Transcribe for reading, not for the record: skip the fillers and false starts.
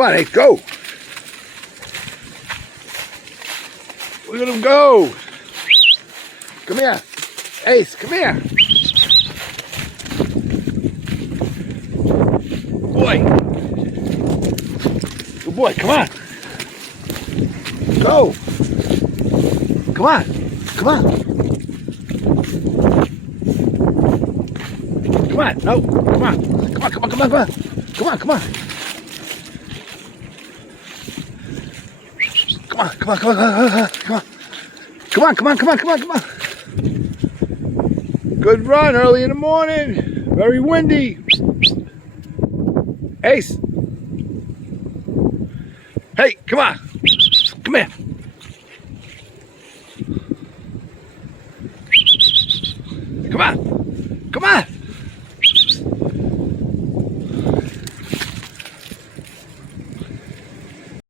Come on, Ace, go. Look at him go. Come here. Ace, come here. Good boy. Good boy, come on. Go. Come on. Come on. Come on. No. Come on. Come on, come on, come on, come on. Come on, come on. Come on, come on, come on, come on, come on. Come on, come on, come on, come on, come on. Good run early in the morning. Very windy. Ace. Hey, come on. Come here. Come on. Come on.